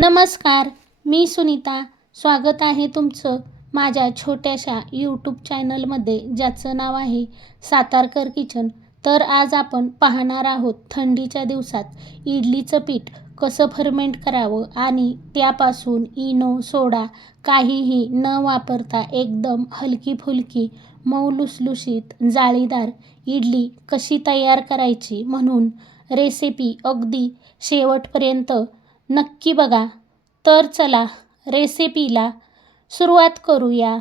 नमस्कार मी सुनीता. स्वागत आहे तुमचं माझ्या छोट्याशा यूट्यूब चॅनलमध्ये ज्याचं नाव आहे सातारकर किचन. तर आज आपण पाहणार आहोत थंडीच्या दिवसात इडलीचं पीठ कसं फर्मेंट करावं आणि त्यापासून इनो सोडा काहीही न वापरता एकदम हलकी फुलकी मऊ लुसलुशीत जाळीदार इडली कशी तयार करायची म्हणून रेसिपी अगदी शेवटपर्यंत नक्की बघा. तर चला रेसिपीला सुरुवात करूया.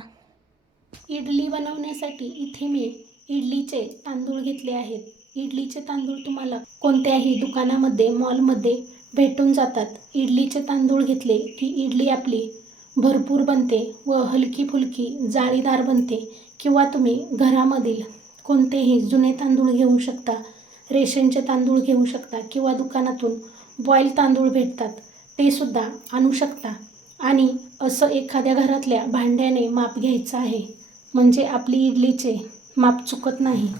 इडली बनवण्यासाठी इथे मी इडलीचे तांदूळ घेतले आहेत. इडलीचे तांदूळ तुम्हाला कोणत्याही दुकानामध्ये मॉलमध्ये भेटून जातात. इडलीचे तांदूळ घेतले की इडली आपली भरपूर बनते व हलकी फुलकी जाळीदार बनते किंवा तुम्ही घरामधील कोणतेही जुने तांदूळ घेऊ शकता रेशनचे तांदूळ घेऊ शकता किंवा दुकानातून बॉईल तांदूळ भेटतात. ते सुद्धा आणू शकता. आणि असं एखाद्या घरातल्या भांड्याने माप घ्यायचं आहे. म्हणजे आपली इडलीचे माप चुकत नाही.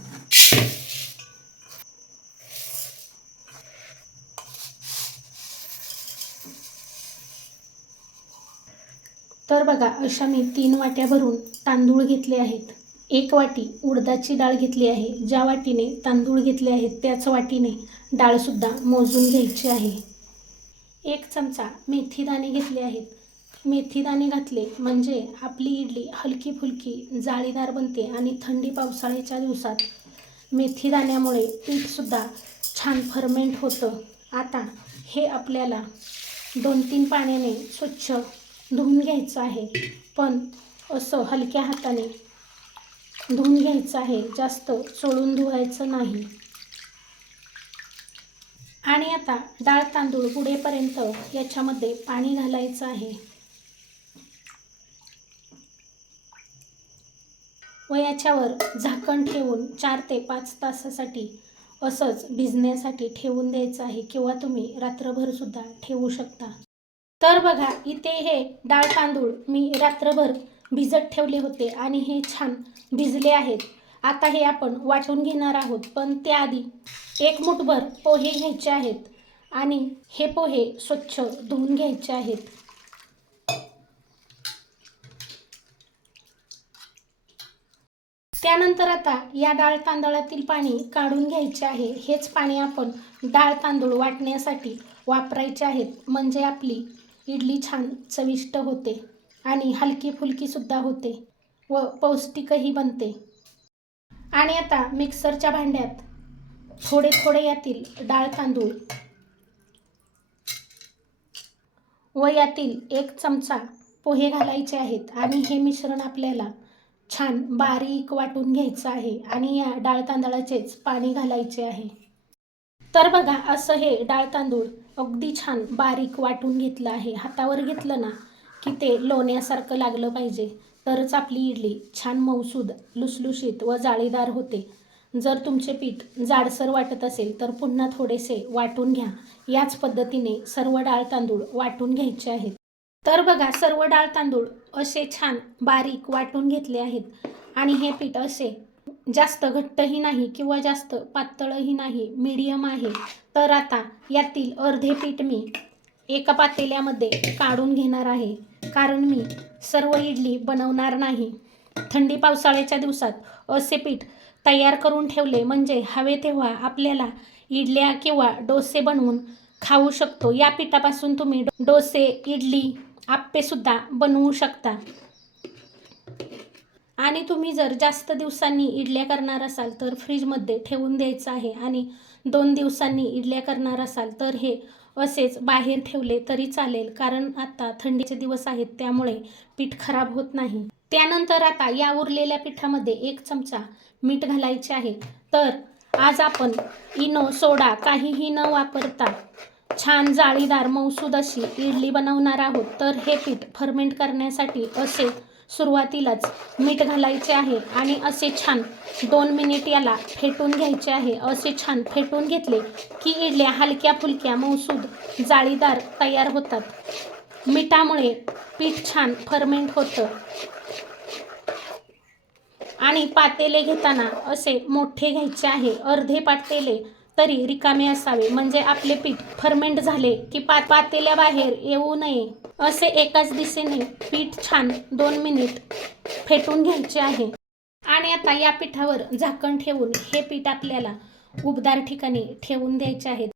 तर बघा अशा मी तीन वाट्या भरून तांदूळ घेतले आहेत. एक वाटी उडदाची डाळ घेतली आहे. ज्या वाटीने तांदूळ घेतले आहेत त्याच वाटीने डाळसुद्धा मोजून घ्यायची आहे. एक चमचा मेथीदाणे घेतले आहेत. मेथीदाणे घातले म्हणजे आपली इडली हलकी फुलकी जाळीदार बनते आणि थंडी पावसाळ्याच्या दिवसात मेथीदाण्यामुळे पीठसुद्धा छान फर्मेंट होतं. आता हे आपल्याला दोन तीन पाण्याने स्वच्छ धुवून घ्यायचं आहे. पण असं हलक्या हाताने धुवून घ्यायचं आहे. जास्त चोळून धुवायचं नाही. आणि आता डाळ तांदूळ बुडेपर्यंत याच्यामध्ये पाणी घालायचं आहे. व याच्यावर झाकण ठेवून चार ते पाच तासासाठी असंच भिजण्यासाठी ठेवून द्यायचं आहे किंवा तुम्ही रात्रभर सुद्धा ठेवू शकता. तर बघा इथे हे डाळ तांदूळ मी रात्रभर भिजत ठेवले होते आणि हे छान भिजले आहेत. आता हे आपण वाटून घेणार आहोत. पण त्याआधी एक मुठभर पोहे घ्यायचे आहेत आणि हे पोहे स्वच्छ धुवून घ्यायचे आहेत. त्यानंतर आता या डाळ तांदळातील पाणी काढून घ्यायचे आहे. हेच पाणी आपण डाळ तांदूळ वाटण्यासाठी वापरायचे आहेत. म्हणजे आपली इडली छान चविष्ट होते. आणि हलकी फुलकीसुद्धा होते व पौष्टिकही बनते. आणि आता मिक्सरच्या भांड्यात थोडे थोडे यातील डाळ तांदूळ व यातील एक चमचा पोहे घालायचे आहेत आणि हे मिश्रण आपल्याला छान बारीक वाटून घ्यायचं आहे आणि या डाळ तांदळाचेच पाणी घालायचे आहे. तर बघा असं हे डाळ तांदूळ अगदी छान बारीक वाटून घेतलं आहे. हातावर घेतलं ना की ते लोण्यासारखं लागलं पाहिजे. तरच आपली इडली छान मऊसूद लुसलुशीत व जाळीदार होते. जर तुमचे पीठ जाडसर वाटत असेल तर पुन्हा थोडेसे वाटून घ्या. याच पद्धतीने सर्व डाळ तांदूळ वाटून घ्यायचे आहेत. तर बघा सर्व डाळ तांदूळ असे छान बारीक वाटून घेतले आहेत. आणि हे पीठ असे जास्त घट्टही नाही किंवा जास्त पातळही नाही मीडियम आहे. तर आता यातील अर्धे पीठ मी एका पातेल्यामध्ये काढून घेणार आहे. कारण मी सर्व इडली बनवणार नाही. थंडी पावसाळ्याच्या दिवसात असे पीठ तयार करून ठेवले म्हणजे हवे तेव्हा आपल्याला इडल्या किंवा डोसे बनवून खाऊ शकतो. या पिठापासून तुम्ही डोसे इडली आप्पेसुद्धा बनवू शकता. आणि तुम्ही जर जास्त दिवसांनी इडल्या करणार असाल तर फ्रीजमध्ये ठेवून द्यायचं आहे आणि दोन दिवसांनी इडल्या करणार असाल तर हे असेच बाहेर ठेवले तरी चालेल कारण आता थंडीचे दिवस आहेत त्यामुळे पीठ खराब होत नाही. त्यानंतर आता या उरलेल्या पिठामध्ये एक चमचा मीठ घालायचे आहे. तर आज आपण इनो सोडा काहीही न वापरता छान जाळीदार मौसूद अशी इडली बनवणार आहोत. तर हे पीठ फर्मेंट करण्यासाठी असे सुरुवातीलाच मीठ घालायचे आहे आणि असे छान दोन मिनिट याला फेटून घ्यायचे आहे. असे छान फेटून घेतले की इडल्या हलक्या फुलक्या मौसूद जाळीदार तयार होतात. मिठामुळे पीठ छान फर्मेंट होतं. आणि पातेले घेताना असे मोठे घ्यायचे आहे. अर्धे पातेले तरी रिकामे असावे. म्हणजे आपले पीठ फर्मेंट झाले की पा पातेल्याबाहेर येऊ नये. असे एकाच दिशेने पीठ छान दोन मिनिट फेटून घ्यायचे आहे. आणि आता या पिठावर झाकण ठेवून हे पीठ आपल्याला उबदार ठिकाणी ठेवून द्यायचे आहेत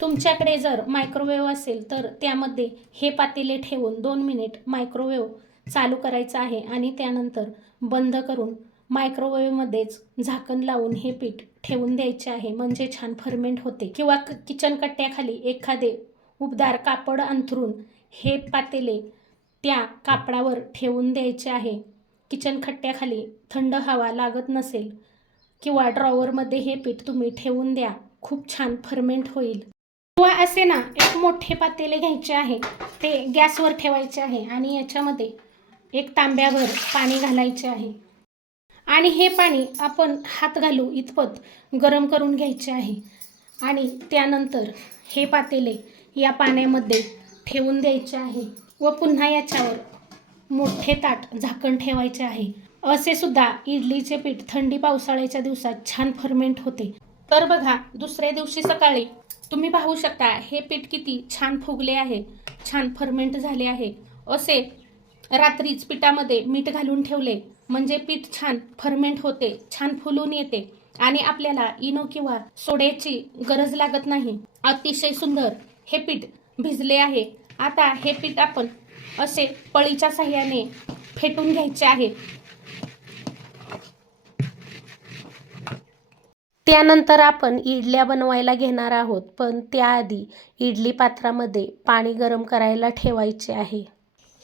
तुमच्याकडे जर मायक्रोवेव्ह असेल तर त्यामध्ये हे पातेले ठेवून दोन मिनिट मायक्रोवेव्ह चालू करायचं आहे आणि त्यानंतर बंद करून मायक्रोवेव्हमध्येच झाकण लावून हे पीठ ठेवून द्यायचे आहे. म्हणजे छान फर्मेंट होते. किंवा क- किचन कट्ट्याखाली एखादे उबदार कापड अंथरून हे पातेले त्या कापडावर ठेवून द्यायचे आहे. किचन खट्ट्याखाली थंड हवा लागत नसेल किंवा ड्रॉवरमध्ये हे पीठ तुम्ही ठेवून द्या. खूप छान फर्मेंट होईल. किंवा असे ना एक मोठे पातेले घ्यायचे आहे. ते गॅसवर ठेवायचे आहे आणि याच्यामध्ये एक तांब्याभर पाणी घालायचे आहे. आणि हे पाणी आपण हात घालू इतपत गरम करून घ्यायचे आहे. आणि त्यानंतर हे पातेले या पाण्यामध्ये ठेवून द्यायचे आहे व पुन्हा याच्यावर मोठे ताट झाकण ठेवायचे आहे. असे सुद्धा इडलीचे पीठ थंडी पावसाळ्याच्या दिवसात छान फर्मेंट होते. तर बघा दुसऱ्या दिवशी सकाळी तुम्ही पाहू शकता हे पीठ किती छान फुगले आहे छान फर्मेंट झाले आहे. असे रात्रीच पिठामध्ये मीठ घालून ठेवले म्हणजे पीठ छान फर्मेंट होते छान फुलून येते आणि आपल्याला इनो किंवा सोड्याची गरज लागत नाही. अतिशय सुंदर हे पीठ भिजले आहे. आता हे पीठ आपण असे पळीच्या साह्याने फेटून घ्यायचे आहे. त्यानंतर आपण इडल्या बनवायला घेणार आहोत पण त्याआधी इडली पात्रामध्ये पाणी गरम करायला ठेवायचे आहे.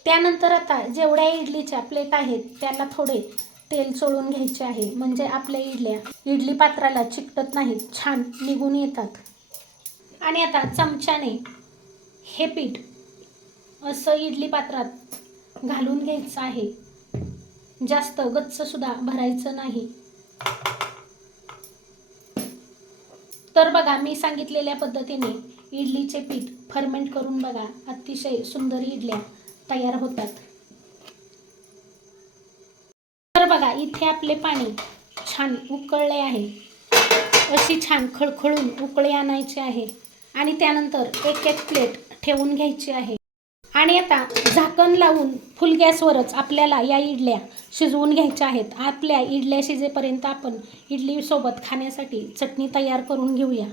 त्यानंतर आता जेवढ्या इडलीच्या प्लेट आहेत त्याला थोडे तेल चोळून घ्यायचे आहे. म्हणजे आपल्या इडल्या इडली पात्राला चिकटत नाहीत छान निघून येतात. आणि आता चमच्याने हे पीठ असं इडली पात्रात घालून घ्यायचं आहे. जास्त गच्चसुद्धा भरायचं नाही. तर बघा मी सांगितलेल्या पद्धतीने इडलीचे पीठ फर्मेंट करून बघा. अतिशय सुंदर इडल्या तयार होतात. तर बघा इथे आपले पाणी छान उकळले आहे. अशी छान खळखळून उकळे आणायचे आहे. आणि त्यानंतर एक एक प्लेट ठेवून घ्यायची आहे. आणि आता झाकण लावून फुल गॅसवरच आपल्याला या इडल्या शिजवून घ्यायच्या आहेत. आपल्या इडल्या शिजेपर्यंत आपण इडलीसोबत खाण्यासाठी चटणी तयार करून घेऊया.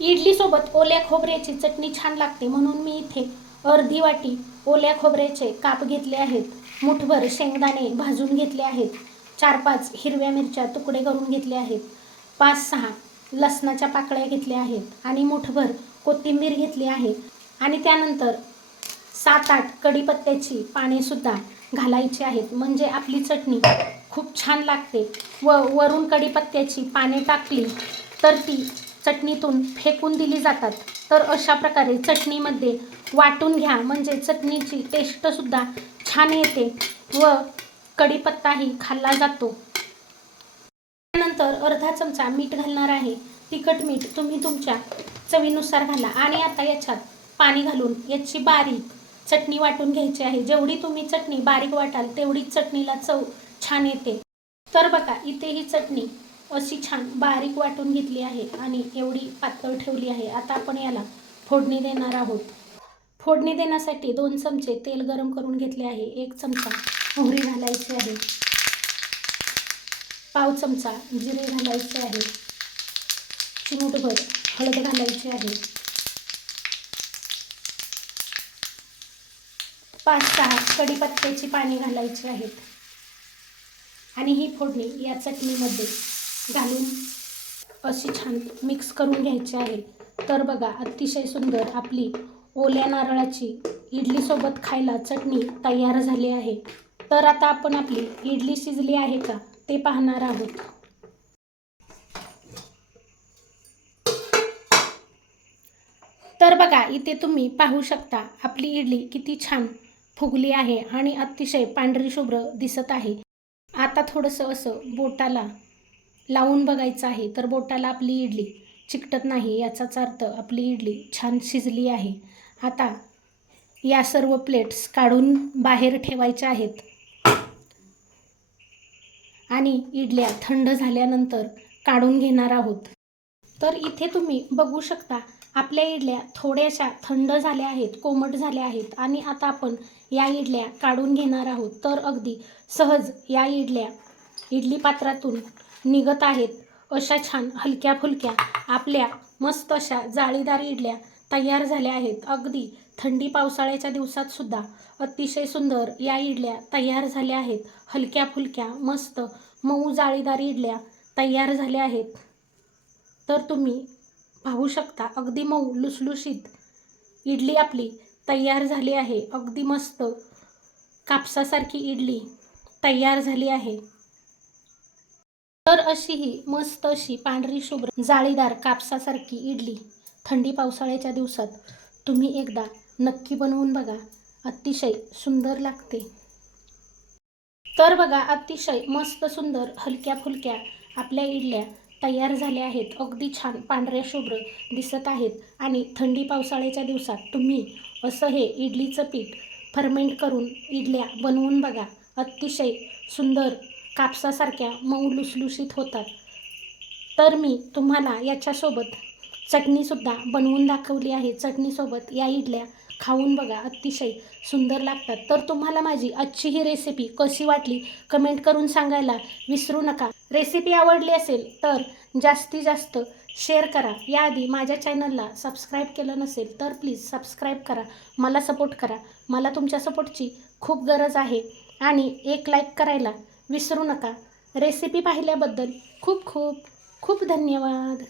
इडलीसोबत ओल्या खोबऱ्याची चटणी छान लागते म्हणून मी इथे अर्धी वाटी ओल्या खोबऱ्याचे काप घेतले आहेत. मुठभर शेंगदाणे भाजून घेतले आहेत. चार पाच हिरव्या मिरच्या तुकडे करून घेतले आहेत. पाच सहा लसणाच्या पाकळ्या घेतल्या आहेत आणि मुठभर कोथिंबीर घेतली आहे. आणि त्यानंतर सात आठ कढीपत्त्याची पानेसुद्धा घालायची आहेत. म्हणजे आपली चटणी खूप छान लागते. व वरून कढीपत्त्याची पाने टाकली तर ती चटणीतून फेकून दिली जातात. तर अशा प्रकारे चटणीमध्ये वाटून घ्या. म्हणजे चटणीची टेस्टसुद्धा छान येते व कढीपत्ताही खाल्ला जातो. त्यानंतर अर्धा चमचा मीठ घालणार आहे. तिखट मीठ तुम्ही तुमच्या चवीनुसार घाला. आणि आता याच्यात पाणी घालून याची बारीक चटणी वाटून घ्यायची आहे. जेवढी तुम्ही चटणी बारीक वाटाल तेवढीच चटणीला चव छान येते. तर बघा इथे ही चटणी अशी छान बारीक वाटून घेतली आहे आणि एवढी पातळ ठेवली आहे. आता आपण याला फोडणी देणार आहोत. फोडणी देण्यासाठी दोन चमचे तेल गरम करून घेतले आहे. एक चमचा मोहरी घालायची आहे. पाव चमचा जिरे घालायचे आहे. चिमूटभर हळद घालायची आहे. पाच सहा कढीपत्त्याची पाने घालायची आहेत. आणि ही फोडणी या चटणीमध्ये घालून अशी छान मिक्स करून घ्यायची आहे. तर बघा अतिशय सुंदर आपली ओल्या नारळाची इडलीसोबत खायला चटणी तयार झाली आहे. तर आता आपण आपली इडली शिजली आहे का ते पाहणार आहोत. तर बघा इथे तुम्ही पाहू शकता आपली इडली किती छान फुगली आहे आणि अतिशय पांढरी शुभ्र दिसत आहे. आता थोडंसं असं बोटाला लावून बघायचं आहे तर बोटाला आपली इडली चिकटत नाही याचाच अर्थ आपली इडली छान शिजली आहे. आता या सर्व प्लेट्स काढून बाहेर ठेवायच्या आहेत. आणि इडल्या थंड झाल्यानंतर काढून घेणार आहोत. तर इथे तुम्ही बघू शकता आपल्या इडल्या थोड्याशा थंड झाल्या आहेत कोमट झाल्या आहेत आणि आता आपण या इडल्या काढून घेणार आहोत. तर अगदी सहज या इडल्या इडली पात्रातून निघत आहेत. अशा छान हलक्या फुलक्या आपल्या मस्त अशा जाळीदार इडल्या तयार झाल्या आहेत. अगदी थंडी पावसाळ्याच्या दिवसात सुद्धा अतिशय सुंदर या इडल्या तयार झाल्या आहेत. हलक्या फुलक्या मस्त मऊ जाळीदार इडल्या तयार झाल्या आहेत. तर तुम्ही पाहू शकता. अगदी मऊ लुसलुशीत इडली आपली तयार झाली आहे. अगदी मस्त कापसासारखी इडली तयार झाली आहे. तर अशी ही मस्त अशी पांढरी शुभ्र जाळीदार कापसासारखी इडली थंडी पावसाळ्याच्या दिवसात तुम्ही एकदा नक्की बनवून बघा. अतिशय सुंदर लागते. तर बघा अतिशय मस्त सुंदर हलक्या फुलक्या आपल्या इडल्या तयार झाले आहेत. अगदी छान पांढऱ्या शुभ्र दिसत आहेत. आणि थंडी पावसाळ्याच्या दिवसात तुम्ही असं हे इडलीचं पीठ फर्मेंट करून इडल्या बनवून बघा. अतिशय सुंदर कापसासारख्या मऊ लुसलुशीत होतात. तर मी तुम्हाला याच्यासोबत चटणीसुद्धा बनवून दाखवली आहे. चटणीसोबत या इडल्या खाऊन बघा अतिशय सुंदर लागतात. तर तुम्हाला माझी आजची ही रेसिपी कशी वाटली कमेंट करून सांगायला विसरू नका. रेसिपी आवडली असेल तर जास्तीत जास्त शेअर करा. याआधी माझ्या चॅनलला सबस्क्राईब केलं नसेल तर प्लीज सबस्क्राईब करा. मला सपोर्ट करा. मला तुमच्या सपोर्टची खूप गरज आहे. आणि एक लाईक करायला विसरू नका. रेसिपी पाहिल्याबद्दल खूप खूप खूप धन्यवाद.